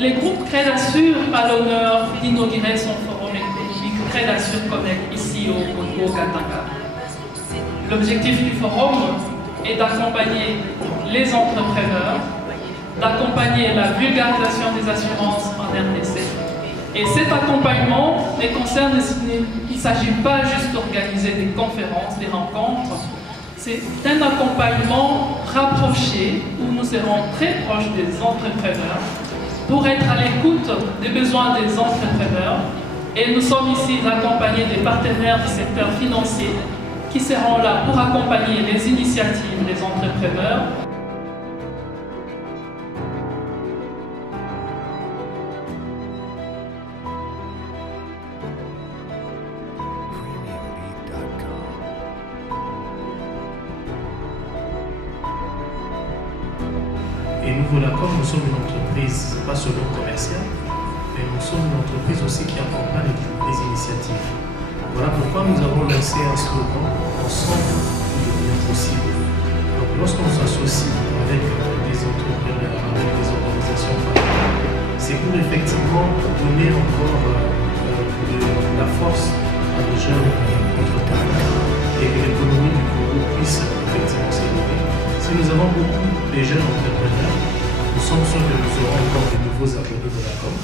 Les groupes Crédasur a l'honneur d'inaugurer son forum économique Crédasur Connect ici au Congo Katanga. L'objectif du forum est d'accompagner les entrepreneurs, d'accompagner la vulgarisation des assurances en RDC. Et cet accompagnement ne concerne, il ne s'agit pas juste d'organiser des conférences, des rencontres, c'est un accompagnement rapproché où nous serons très proches des entrepreneurs pour être à l'écoute des besoins des entrepreneurs. Et nous sommes ici accompagnés des partenaires du secteur financier qui seront là pour accompagner les initiatives des entrepreneurs. Et Nouveau-Lacom, nous sommes une entreprise pas seulement commerciale, mais nous sommes une entreprise aussi qui accompagne les initiatives. Voilà pourquoi nous avons lancé un slogan « Ensemble, il devient possible ». Donc lorsqu'on s'associe avec des entrepreneurs, avec des organisations partenaires, c'est pour effectivement donner encore de la force à nos jeunes entrepreneurs et que l'économie du Congo puisse effectivement s'élever. Si nous avons beaucoup de jeunes entrepreneurs, nous sommes sûrs que nous aurons encore de nouveaux abonnés de la com.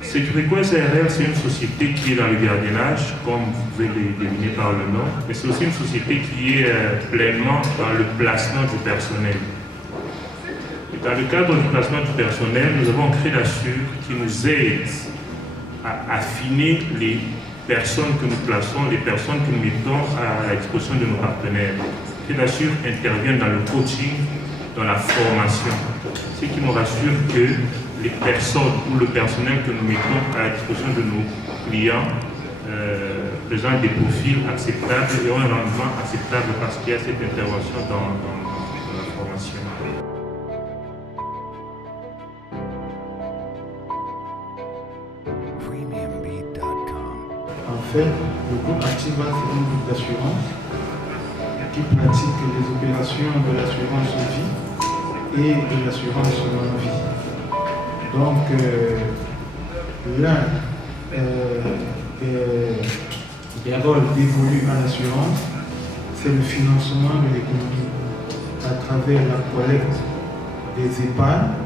Sécuriquest SARL, c'est une société qui est dans le gardiennage, comme vous pouvez le deviner par le nom, mais c'est aussi une société qui est pleinement dans le placement du personnel. Et dans le cadre du placement du personnel, nous avons Crédasur qui nous aide à affiner les personnes que nous plaçons, les personnes que nous mettons à l'exposition de nos partenaires. Crédasur intervient dans le coaching, dans la formation, ce qui nous rassure que les personnes ou le personnel que nous mettons à la disposition de nos clients présentent des profils acceptables et ont un rendement acceptable parce qu'il y a cette intervention dans la formation. En fait, le groupe Activa, c'est un groupe d'assurance qui pratique les opérations de l'assurance vie et de l'assurance non-vie. Donc, l'un des rôles dévolus à l'assurance, c'est le financement de l'économie à travers la collecte des épargnes.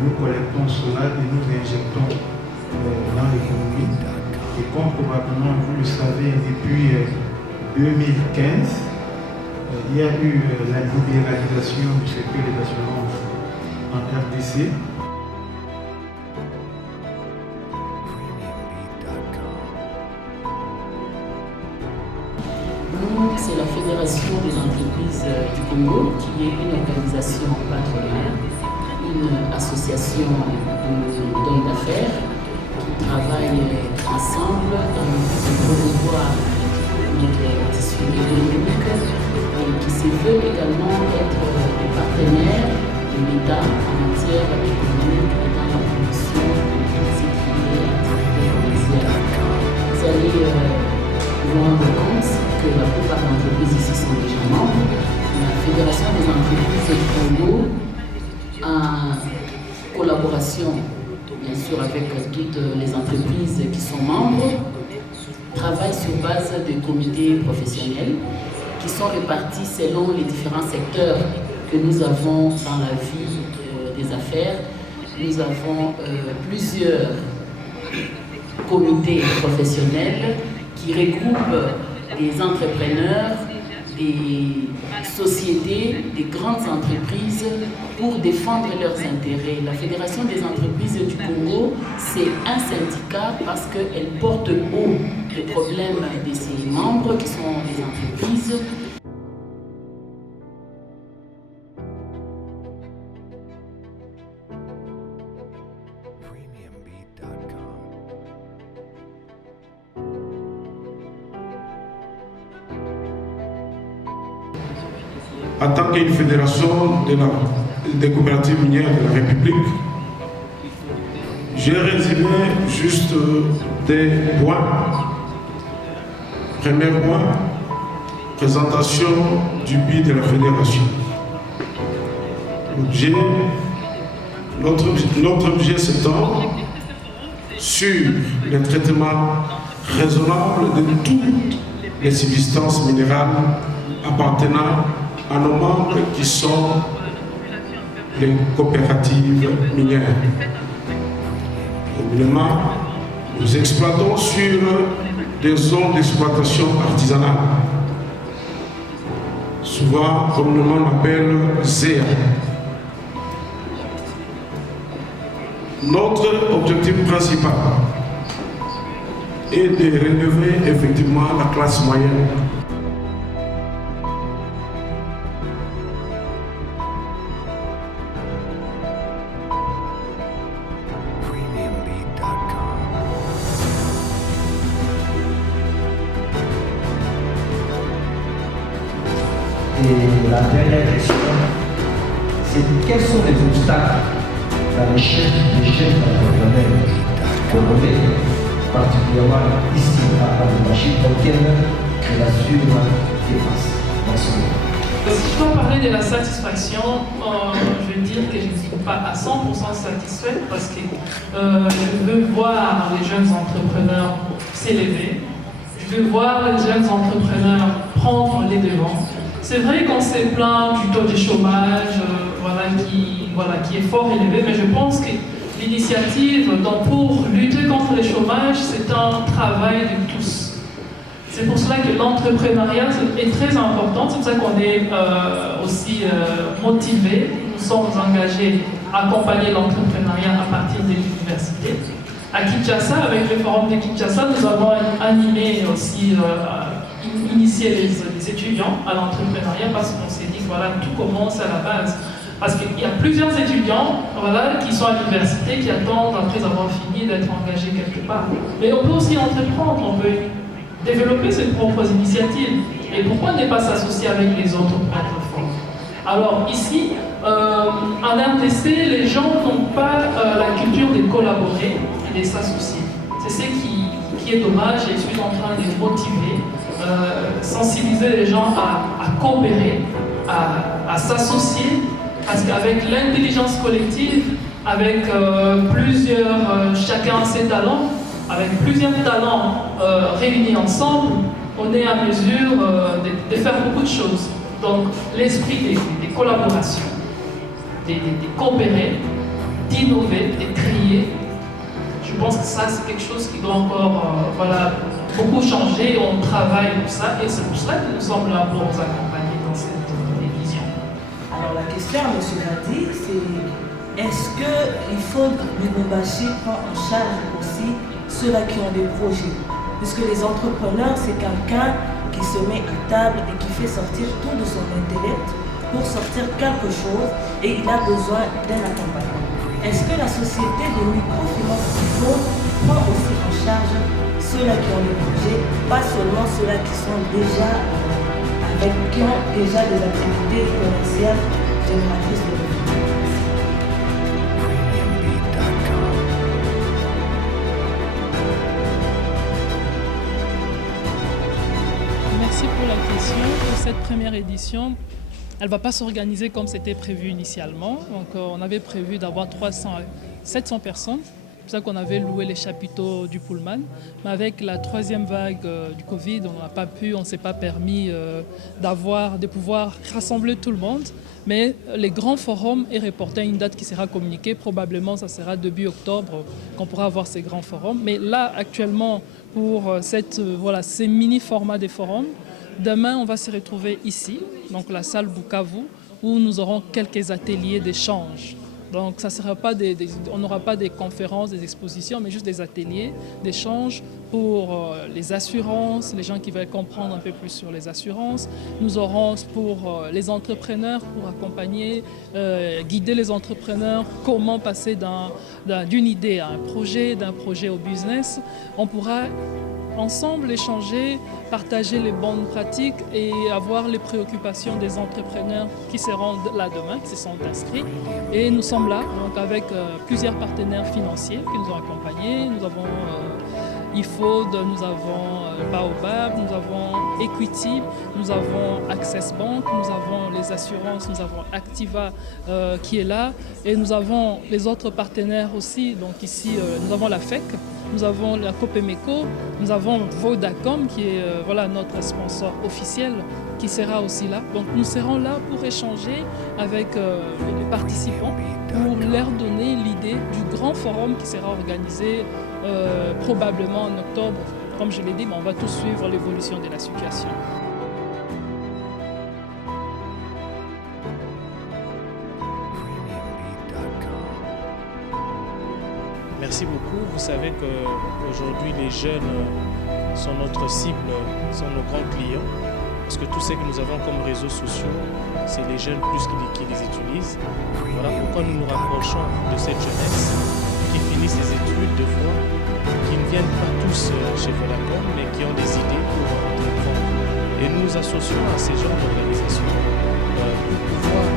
Nous collectons cela et nous injectons dans l'économie. Et comme probablement vous le savez, depuis 2015, il y a eu la libéralisation du secteur des assurances en RDC. C'est la Fédération des entreprises du Congo, qui est une organisation patronale, une association d'hommes d'affaires qui travaillent ensemble dans le promouvoir notre tissu économique et qui se veut également être des partenaires de l'État en matière économique et dans la promotion de ce qui est entrepreneurial. Vous allez vous rendre compte que la plupart des entreprises ici sont déjà membres. La Fédération des entreprises du Congo, en collaboration bien sûr avec toutes les entreprises qui sont membres, travaille sur base de comités professionnels qui sont répartis selon les différents secteurs que nous avons dans la vie des affaires. Nous avons plusieurs comités professionnels qui regroupent des entrepreneurs, des sociétés, des grandes entreprises pour défendre leurs intérêts. La Fédération des entreprises du Congo, c'est un syndicat parce qu'elle porte haut les problèmes de ses membres qui sont des entreprises. En tant qu'une fédération des coopératives minières de la République. J'ai résumé juste des points. Premier point, présentation du BID de la Fédération. Notre objet s'étend sur le traitement raisonnable de toutes les substances minérales appartenant à nos membres qui sont les coopératives minières. Évidemment, nous exploitons sur des zones d'exploitation artisanale, souvent comme le monde appelle ZEA. Notre objectif principal est de relever effectivement la classe moyenne. Et la dernière question, c'est quels sont les obstacles dans l'échec des jeunes entrepreneurs congolais, particulièrement ici à Lubumbashi, auxquels la nature fait face. Merci. Si je dois parler de la satisfaction, je veux dire que je ne suis pas à 100% satisfaite parce que je veux voir les jeunes entrepreneurs s'élever, je veux voir les jeunes entrepreneurs prendre les devants. C'est vrai qu'on s'est plaint du taux de chômage qui est fort élevé, mais je pense que l'initiative pour lutter contre le chômage, c'est un travail de tous. C'est pour cela que l'entrepreneuriat est très important, c'est pour ça qu'on est aussi motivés. Nous sommes engagés à accompagner l'entrepreneuriat à partir de l'université. À Kinshasa, avec le forum de Kinshasa, nous avons animé aussi, initié les étudiants à l'entrepreneuriat parce qu'on s'est dit que voilà, tout commence à la base. Parce qu'il y a plusieurs étudiants qui sont à l'université, qui attendent après avoir fini d'être engagés quelque part. Mais on peut aussi entreprendre, on peut développer ses propres initiatives. Et pourquoi ne pas s'associer avec les autres pour être fort? Alors ici, en RDC, les gens n'ont pas la culture de collaborer et de s'associer. C'est ce qui est dommage et je suis en train de motiver, sensibiliser les gens à coopérer, à s'associer, parce qu'avec l'intelligence collective, avec chacun ses talents, avec plusieurs talents réunis ensemble, on est à mesure de faire beaucoup de choses. Donc l'esprit des collaborations, de coopérer, d'innover, de créer, je pense que ça c'est quelque chose qui doit encore beaucoup changer. On travaille pour ça et c'est pour cela que nous sommes là pour vous accompagner dans cette vision. Alors la question à M. Gadi, c'est est-ce qu'il faut que Lubumbashi prend en charge aussi ceux-là qui ont des projets? Puisque les entrepreneurs, c'est quelqu'un qui se met à table et qui fait sortir tout de son intellect pour sortir quelque chose et il a besoin d'un accompagnement. Est-ce que la société de microfinance prend aussi en charge ceux-là qui ont des projets, pas seulement ceux-là qui sont déjà qui ont déjà des activités commerciales génératrices de revenus? Merci pour la question. Pour cette première édition, elle ne va pas s'organiser comme c'était prévu initialement. Donc, on avait prévu d'avoir 300 à 700 personnes. C'est pour ça qu'on avait loué les chapiteaux du Pullman. Mais avec la troisième vague du Covid, on ne s'est pas permis de pouvoir rassembler tout le monde. Mais les grands forums est reporté à une date qui sera communiquée. Probablement, ça sera début octobre qu'on pourra avoir ces grands forums. Mais là, actuellement, pour ces mini-formats des forums, demain, on va se retrouver ici, donc la salle Bukavu, où nous aurons quelques ateliers d'échange. Donc, on n'aura pas des conférences, des expositions, mais juste des ateliers d'échange pour les assurances, les gens qui veulent comprendre un peu plus sur les assurances. Nous aurons pour les entrepreneurs, pour accompagner, guider les entrepreneurs, comment passer d'une idée à un projet, d'un projet au business. On pourra ensemble échanger, partager les bonnes pratiques et avoir les préoccupations des entrepreneurs qui seront là demain, qui se sont inscrits. Et nous sommes là donc avec plusieurs partenaires financiers qui nous ont accompagnés. Nous avons IFOD, nous avons Baobab, nous avons Equity, nous avons Access Bank, nous avons les assurances, nous avons Activa qui est là et nous avons les autres partenaires aussi. Donc ici, nous avons la FEC, nous avons la Copemeco, nous avons Vodacom qui est notre sponsor officiel qui sera aussi là. Donc nous serons là pour échanger avec les participants, pour leur donner l'idée du grand forum qui sera organisé probablement en octobre. Comme je l'ai dit, on va tous suivre l'évolution de la situation. Merci beaucoup. Vous savez qu'aujourd'hui, les jeunes sont notre cible, sont nos grands clients. Parce que tout ce que nous avons comme réseaux sociaux, c'est les jeunes plus qui les utilisent. Voilà pourquoi nous nous rapprochons de cette jeunesse qui finit ses études de voix, qui ne viennent pas tous chez Vodacom, mais qui ont des idées pour entreprendre. Et nous nous associons à ces genres d'organisations pour pouvoir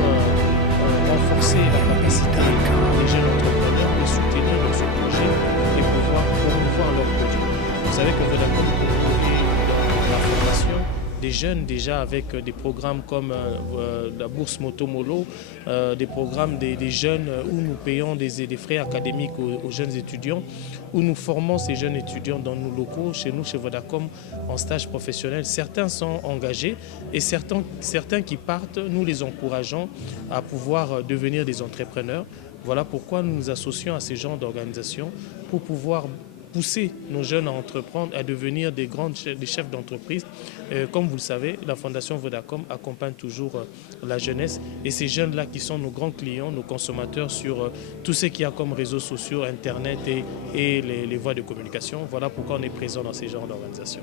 renforcer la capacité des jeunes entrepreneurs de soutenir dans ce projet et pouvoir promouvoir leurs produits. Vous savez que Vodacom promouvait la formation des jeunes déjà avec des programmes comme la bourse Motomolo, des programmes des jeunes où nous payons des frais académiques aux jeunes étudiants, où nous formons ces jeunes étudiants dans nos locaux, chez nous, chez Vodacom, en stage professionnel. Certains sont engagés et certains qui partent, nous les encourageons à pouvoir devenir des entrepreneurs. Voilà pourquoi nous nous associons à ces genres d'organisations pour pouvoir pousser nos jeunes à entreprendre, à devenir des chefs d'entreprise. Comme vous le savez, la Fondation Vodacom accompagne toujours la jeunesse et ces jeunes-là qui sont nos grands clients, nos consommateurs sur tout ce qu'il y a comme réseaux sociaux, Internet et les voies de communication. Voilà pourquoi on est présent dans ces genres d'organisations.